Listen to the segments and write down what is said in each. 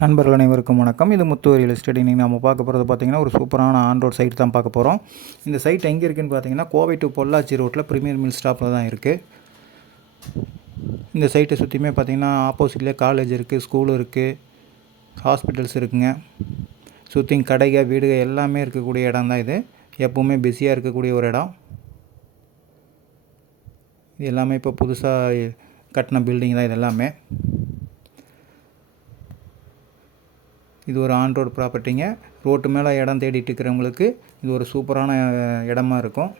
நண்பர்கள் அனைவருக்கும் வணக்கம். இது முத்து ரியல் எஸ்டேட். இன்றைக்கி நம்ம பார்க்க போகிறது பார்த்திங்கன்னா ஒரு சூப்பரான ஆன் ரோட் சைட் தான் பார்க்க போகிறோம். இந்த சைட் எங்கே இருக்குதுன்னு பார்த்தீங்கன்னா கோவை டு பொள்ளாச்சி ரோட்டில் ப்ரீமியர் மில் ஸ்டாப்பில் தான் இருக்குது. இந்த சைட்டை சுற்றியுமே பார்த்திங்கன்னா ஆப்போசிட்லேயே காலேஜ் இருக்குது, ஸ்கூல் இருக்குது, ஹாஸ்பிட்டல்ஸ் இருக்குங்க. சுற்றி கடைகள், வீடுகள் எல்லாமே இருக்கக்கூடிய இடம் தான் இது. எப்போவுமே பிஸியாக இருக்கக்கூடிய ஒரு இடம். இது எல்லாமே இப்போ புதுசாக கட்டின பில்டிங் தான் இது எல்லாமே. இது ஒரு ஆன் ரோடு ப்ராப்பர்ட்டிங்க. ரோட்டு மேலே இடம் தேடிட்டு இருக்கிறவங்களுக்கு இது ஒரு சூப்பரான இடமா இருக்கும்.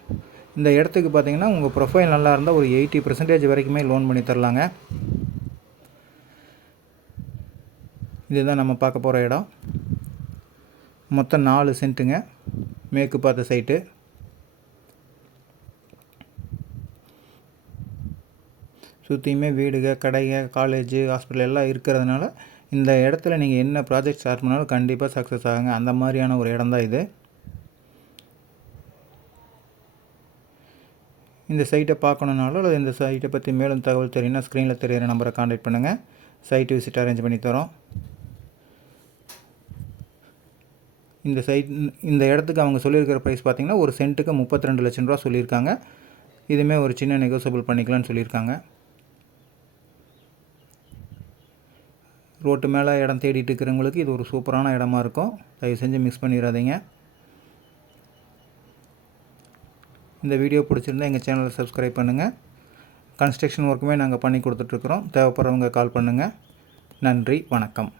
இந்த இடத்துக்கு பார்த்திங்கன்னா உங்கள் ப்ரொஃபைல் நல்லா இருந்தால் ஒரு 80% வரைக்குமே லோன் பண்ணி தரலாங்க. இதுதான் நம்ம பார்க்க போகிற இடம். மொத்தம் 4 சென்ட்டுங்க. மேற்கு பார்த்த சைட்டு. சுற்றியுமே வீடுகள், கடைகள், காலேஜு, ஹாஸ்பிட்டல் எல்லாம் இருக்கிறதுனால இந்த இடத்துல நீங்கள் என்ன ப்ராஜெக்ட் ஸ்டார்ட் பண்ணாலும் கண்டிப்பாக சக்ஸஸ் ஆகுங்க. அந்த மாதிரியான ஒரு இடம் தான் இது. இந்த சைட்டை பார்க்கணுன்னாலும் அல்லது இந்த சைட்டை பற்றி மேலும் தகவல் தெரியும்னா ஸ்க்ரீனில் தெரிகிற நம்பரை கான்டாக்ட் பண்ணுங்கள். சைட்டு விசிட் அரேஞ்ச் பண்ணி தரோம். இந்த இடத்துக்கு அவங்க சொல்லியிருக்கிற ப்ரைஸ் பார்த்திங்கன்னா ஒரு சென்ட்டுக்கு 32 லட்சம் ரூபா சொல்லியிருக்காங்க. இதுவுமே ஒரு சின்ன நெகோசியபிள் பண்ணிக்கலாம்னு சொல்லியிருக்காங்க. ரோட்டு மேலே இடம் தேடிட்டு இருக்கிறவங்களுக்கு இது ஒரு சூப்பரான இடமா இருக்கும். தயவு செஞ்சு மிஸ் பண்ணிடாதீங்க. இந்த வீடியோ பிடிச்சிருந்தால் எங்கள் சேனலை சப்ஸ்கிரைப் பண்ணுங்கள். கன்ஸ்ட்ரக்ஷன் ஒர்க்குமே நாங்கள் பண்ணி கொடுத்துட்ருக்குறோம். தேவைப்படுறவங்க கால் பண்ணுங்கள். நன்றி, வணக்கம்.